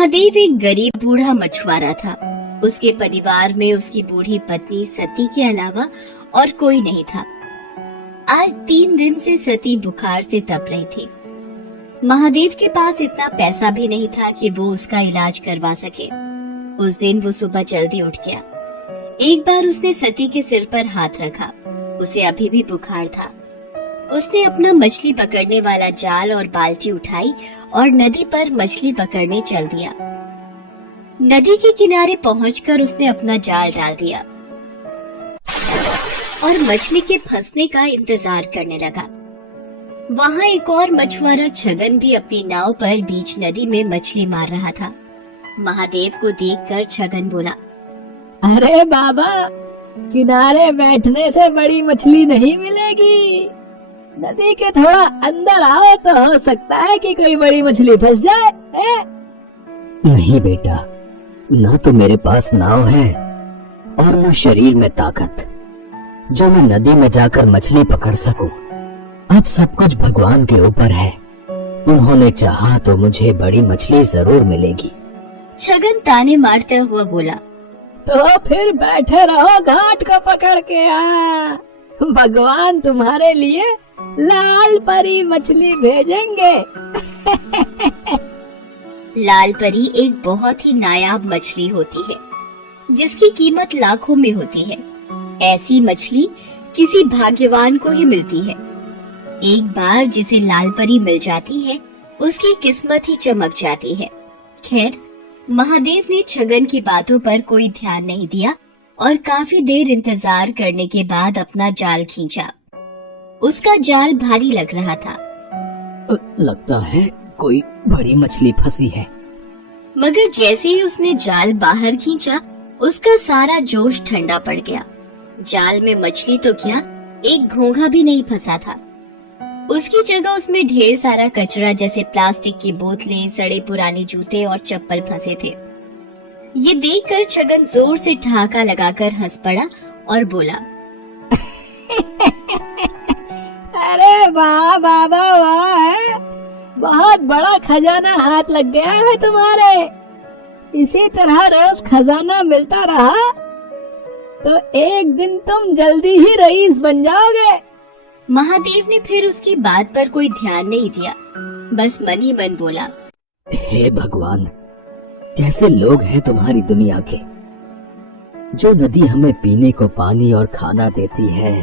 महादेव एक गरीब बूढ़ा मछुआरा था। उसके परिवार में उसकी बूढ़ी पत्नी सती के अलावा और कोई नहीं था। आज 3 दिन से सती बुखार से तप रही थी। महादेव के पास इतना पैसा भी नहीं था कि वो उसका इलाज करवा सके। उस दिन वो सुबह जल्दी उठ गया। एक बार उसने सती के सिर पर हाथ रखा। उसे अभी भी बुखार था। उसने अपना मछली पकड़ने वाला जाल और बाल्टी उठाई और नदी पर मछली पकड़ने चल दिया। नदी के किनारे पहुंचकर उसने अपना जाल डाल दिया और मछली के फंसने का इंतजार करने लगा। वहाँ एक और मछुआरा छगन भी अपनी नाव पर बीच नदी में मछली मार रहा था। महादेव को देखकर छगन बोला, अरे बाबा, किनारे बैठने से बड़ी मछली नहीं मिलेगी। नदी के थोड़ा अंदर आओ तो हो सकता है कि कोई बड़ी मछली फंस जाए है? नहीं बेटा, ना तो मेरे पास नाव है और ना शरीर में ताकत जो मैं नदी में जाकर मछली पकड़ सकूं। अब सब कुछ भगवान के ऊपर है। उन्होंने चाहा तो मुझे बड़ी मछली जरूर मिलेगी। छगन ताने मारते हुआ बोला, तो फिर बैठे रहो घाट को पकड़ के। भगवान तुम्हारे लिए लाल परी मछली भेजेंगे। लाल परी एक बहुत ही नायाब मछली होती है जिसकी कीमत लाखों में होती है। ऐसी मछली किसी भाग्यवान को ही मिलती है। एक बार जिसे लाल परी मिल जाती है उसकी किस्मत ही चमक जाती है। खैर, महादेव ने छगन की बातों पर कोई ध्यान नहीं दिया और काफी देर इंतजार करने के बाद अपना जाल खींचा। उसका जाल भारी लग रहा था। लगता है कोई बड़ी मछली फंसी है। मगर जैसे ही उसने जाल बाहर खींचा उसका सारा जोश ठंडा पड़ गया। जाल में मछली तो क्या, एक घोंघा भी नहीं फंसा था। उसकी जगह उसमें ढेर सारा कचरा जैसे प्लास्टिक की बोतलें, सड़े पुराने जूते और चप्पल फंसे थे। ये देखकर छगन जोर से ठहाका लगाकर हंस पड़ा और बोला, अरे वाह बाबा वाह, बहुत बड़ा खजाना हाथ लग गया है तुम्हारे। इसी तरह रोज खजाना मिलता रहा तो एक दिन तुम जल्दी ही रईस बन जाओगे। महादेव ने फिर उसकी बात पर कोई ध्यान नहीं दिया, बस मन ही मन बोला, हे भगवान, कैसे लोग हैं तुम्हारी दुनिया के। जो नदी हमें पीने को पानी और खाना देती है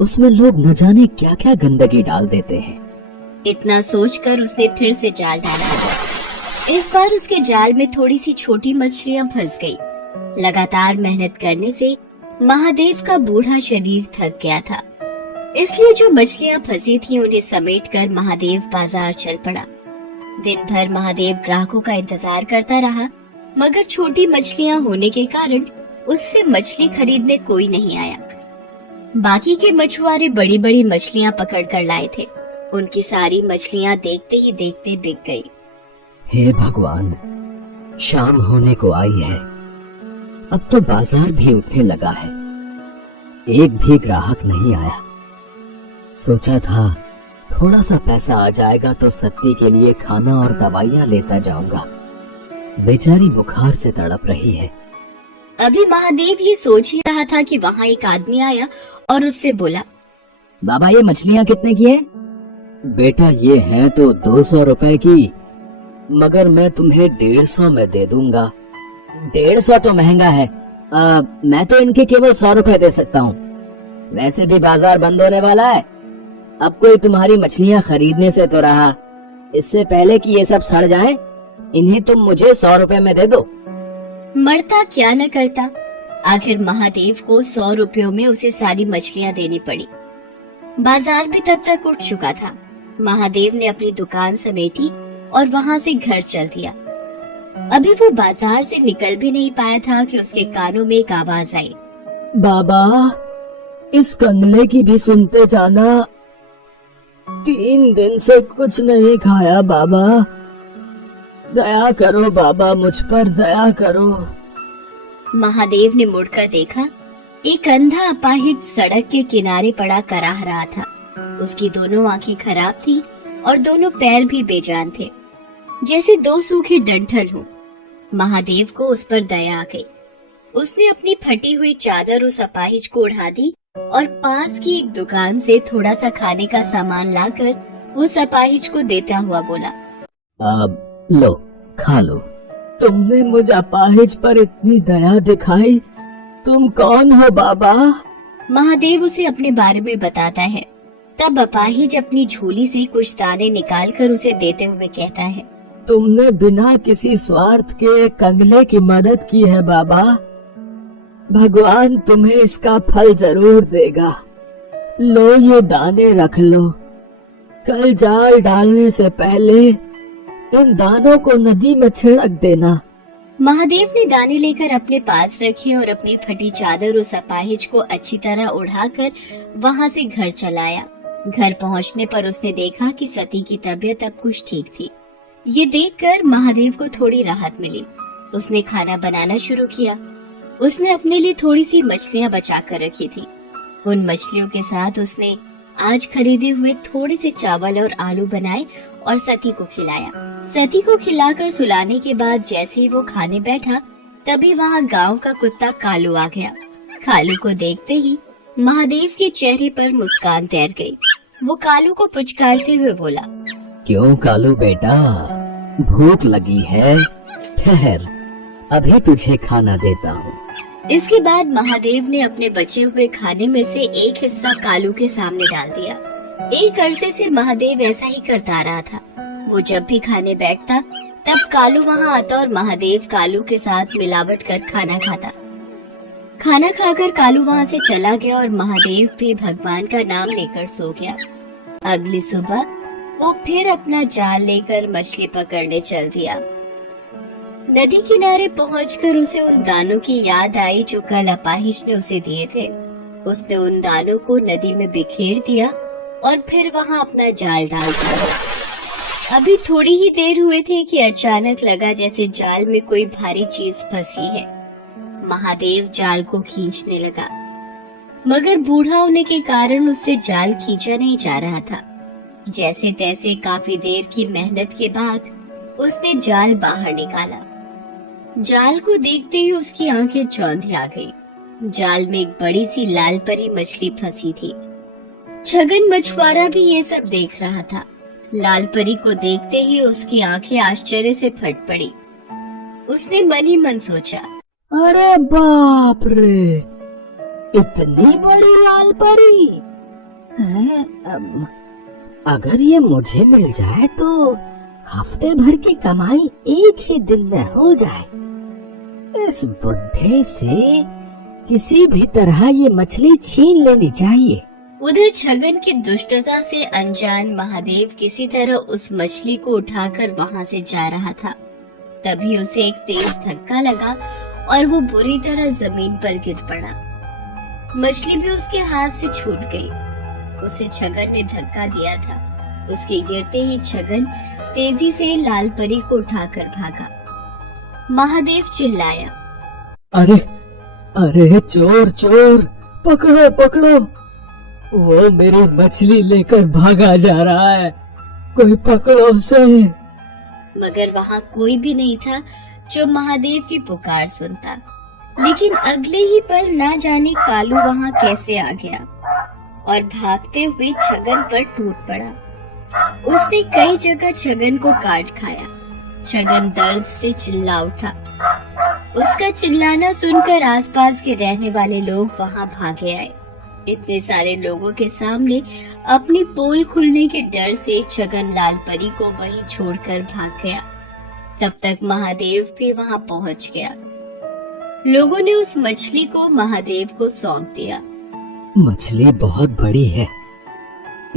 उसमें लोग न जाने क्या क्या गंदगी डाल देते हैं। इतना सोचकर उसने फिर से जाल डाला। इस बार उसके जाल में थोड़ी सी छोटी मछलियां फंस गई। लगातार मेहनत करने से महादेव का बूढ़ा शरीर थक गया था, इसलिए जो मछलियां फंसी थी उन्हें समेटकर महादेव बाजार चल पड़ा। दिन भर महादेव ग्राहकों का इंतजार करता रहा, मगर छोटी मछलियां होने के कारण उससे मछली खरीदने कोई नहीं आया। बाकी के मछुआरे बड़ी बड़ी मछलियां पकड़ कर लाए थे। उनकी सारी मछलियां देखते ही देखते बिक गई। हे भगवान, शाम होने को आई है। अब तो बाजार भी उठने लगा है। एक भी ग्राहक नहीं आया। सोचा था थोड़ा सा पैसा आ जाएगा तो सत्ती के लिए खाना और दवाइयाँ लेता जाऊंगा। बेचारी बुखार से तड़प रही है। अभी महादेव ये सोच ही रहा था कि वहाँ एक आदमी आया और उससे बोला, बाबा, ये मछलियाँ कितने की है? बेटा, ये हैं तो 200 रुपए की, मगर मैं तुम्हें 150 में दे दूंगा। 150 तो महंगा है। मैं तो इनके केवल 100 रुपए दे सकता हूँ। वैसे भी बाजार बंद होने वाला है। अब कोई तुम्हारी मछलियाँ खरीदने से तो रहा। इससे पहले कि ये सब सड़ जाएं, इन्हें तुम मुझे 100 रुपए में दे दो। मरता क्या न करता। आखिर महादेव को 100 रुपयों में उसे सारी मछलियाँ देनी पड़ी। बाजार भी तब तक उठ चुका था। महादेव ने अपनी दुकान समेटी और वहाँ से घर चल दिया। अभी वो बाजार से निकल भी नहीं पाया था कि उसके कानों में एक आवाज आई, बाबा, इस कंगले की भी सुनते जाना। 3 दिन से कुछ नहीं खाया बाबा। दया करो बाबा, मुझ पर दया करो। महादेव ने मुड़कर देखा। एक अंधा अपाहिज सड़क के किनारे पड़ा कराह रहा था। उसकी दोनों आंखें खराब थी और दोनों पैर भी बेजान थे। जैसे दो सूखे डंठल हो। महादेव को उस पर दया आ गई। उसने अपनी फटी हुई चादर उस अपाहिज को उड़ा दी और पास की एक दुकान से थोड़ा सा खाने का सामान लाकर उस अपाहिज को देता हुआ बोला, अब लो, खा लो। तुमने मुझ अपाहिज पर इतनी दया दिखाई, तुम कौन हो बाबा? महादेव उसे अपने बारे में बताता है। तब अपाहिज अपनी झोली से कुछ दाने निकालकर उसे देते हुए कहता है, तुमने बिना किसी स्वार्थ के कंगले की मदद की है बाबा। भगवान तुम्हें इसका फल जरूर देगा। लो, ये दाने रख लो। कल जाल डालने से पहले इन दानों को नदी में छिड़क देना। महादेव ने दाने लेकर अपने पास रखे और अपनी फटी चादर उस अपाहिज को अच्छी तरह उड़ाकर वहां से घर चलाया। घर पहुंचने पर उसने देखा कि सती की तबीयत अब कुछ ठीक थी। ये देखकर महादेव को थोड़ी राहत मिली। उसने खाना बनाना शुरू किया। उसने अपने लिए थोड़ी सी मछलियां बचा कर रखी थी। उन मछलियों के साथ उसने आज खरीदे हुए थोड़े से चावल और आलू बनाए और सती को खिलाया। सती को खिलाकर सुलाने के बाद जैसे ही वो खाने बैठा, तभी वहाँ गांव का कुत्ता कालू आ गया। कालू को देखते ही महादेव के चेहरे पर मुस्कान तैर गई। वो कालू को पुचकारते हुए बोला, क्यों कालू बेटा, भूख लगी है? ठहर, अभी तुझे खाना देता हूँ। इसके बाद महादेव ने अपने बचे हुए खाने में से एक हिस्सा कालू के सामने डाल दिया। एक अरसे से महादेव ऐसा ही करता रहा था। वो जब भी खाने बैठता, तब कालू वहाँ आता और महादेव कालू के साथ मिलावट कर खाना खाता। खाना खाकर कालू वहाँ से चला गया और महादेव भी भगवान का नाम लेकर सो गया। अगली सुबह वो फिर अपना जाल लेकर मछली पकड़ने चल दिया। नदी किनारे पहुंचकर उसे उन दानों की याद आई जो कल अपाहिज ने उसे दिए थे। उसने उन दानों को नदी में बिखेर दिया और फिर वहां अपना जाल डाल दिया। अभी थोड़ी ही देर हुए थे कि अचानक लगा जैसे जाल में कोई भारी चीज फंसी है। महादेव जाल को खींचने लगा, मगर बूढ़ा होने के कारण उससे जाल खींचा नहीं जा रहा था। जैसे तैसे काफी देर की मेहनत के बाद उसने जाल बाहर निकाला। जाल को देखते ही उसकी आंखें चौंधी आ गई। जाल में एक बड़ी सी लाल परी मछली फंसी थी। छगन मछुआरा भी ये सब देख रहा था। लाल परी को देखते ही उसकी आंखें आश्चर्य से फट पड़ी। उसने मन ही मन सोचा, अरे बाप रे, इतनी बड़ी लाल परी है? अगर ये मुझे मिल जाए तो हफ्ते भर की कमाई एक ही दिन में हो जाए। इस बुढ़े से किसी भी तरह ये मछली छीन लेनी चाहिए। उधर छगन की दुष्टता से अनजान महादेव किसी तरह उस मछली को उठाकर वहां से जा रहा था। तभी उसे एक तेज धक्का लगा और वो बुरी तरह जमीन पर गिर पड़ा। मछली भी उसके हाथ से छूट गई। उसे छगन ने धक्का दिया था। उसके गिरते ही छगन तेजी से लाल परी को उठाकर भागा। महादेव चिल्लाया, अरे अरे, चोर चोर, पकड़ो पकड़ो, वो मेरी मछली लेकर भागा जा रहा है, कोई पकड़ो उसे। मगर वहाँ कोई भी नहीं था जो महादेव की पुकार सुनता। लेकिन अगले ही पल ना जाने कालू वहाँ कैसे आ गया और भागते हुए छगन पर टूट पड़ा। उसने कई जगह छगन को काट खाया। छगन दर्द से चिल्ला उठा। उसका चिल्लाना सुनकर आसपास के रहने वाले लोग वहां भागे आए। इतने सारे लोगों के सामने अपनी पोल खुलने के डर से छगन लाल परी को वहीं छोड़कर भाग गया। तब तक महादेव भी वहां पहुंच गया। लोगों ने उस मछली को महादेव को सौंप दिया। मछली बहुत बड़ी है,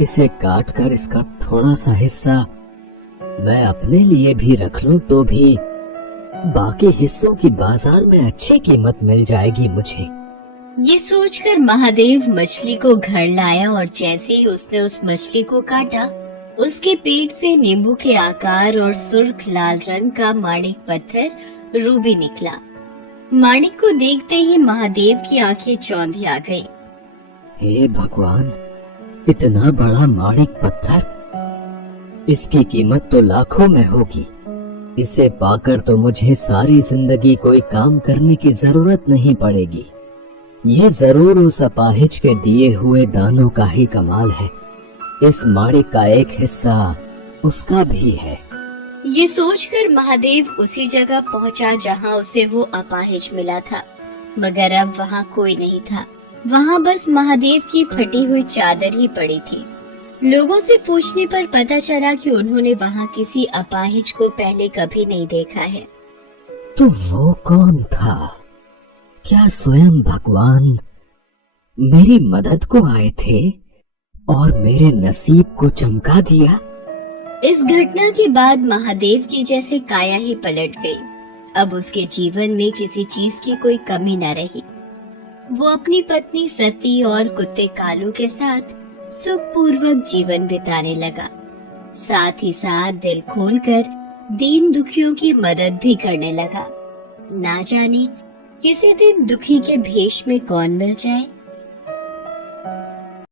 इसे काट कर इसका थोड़ा सा हिस्सा मैं अपने लिए भी रख लूं तो भी बाकी हिस्सों की बाजार में अच्छी कीमत मिल जाएगी मुझे। ये सोचकर महादेव मछली को घर लाया और जैसे ही उसने उस मछली को काटा, उसके पेट से नींबू के आकार और सुर्ख लाल रंग का माणिक पत्थर रूबी निकला। माणिक को देखते ही महादेव की आंखें चौंधी आ गई। हे भगवान, इतना बड़ा माणिक पत्थर, इसकी कीमत तो लाखों में होगी। इसे पाकर तो मुझे सारी जिंदगी कोई काम करने की जरूरत नहीं पड़ेगी। ये जरूर उस अपाहिज के दिए हुए दानों का ही कमाल है। इस माणिक का एक हिस्सा उसका भी है। ये सोचकर महादेव उसी जगह पहुंचा जहां उसे वो अपाहिज मिला था, मगर अब वहां कोई नहीं था। वहां बस महादेव की फटी हुई चादर ही पड़ी थी। लोगों से पूछने पर पता चला कि उन्होंने वहां किसी अपाहिज को पहले कभी नहीं देखा है। तो वो कौन था? क्या स्वयं भगवान मेरी मदद को आए थे और मेरे नसीब को चमका दिया? इस घटना के बाद महादेव की जैसे काया ही पलट गई। अब उसके जीवन में किसी चीज की कोई कमी न रही। वो अपनी पत्नी सती और कुत्ते कालू के साथ सुखपूर्वक जीवन बिताने लगा। साथ ही साथ दिल खोलकर दीन दुखियों की मदद भी करने लगा। ना जाने किसी दिन दुखी के भेष में कौन मिल जाए।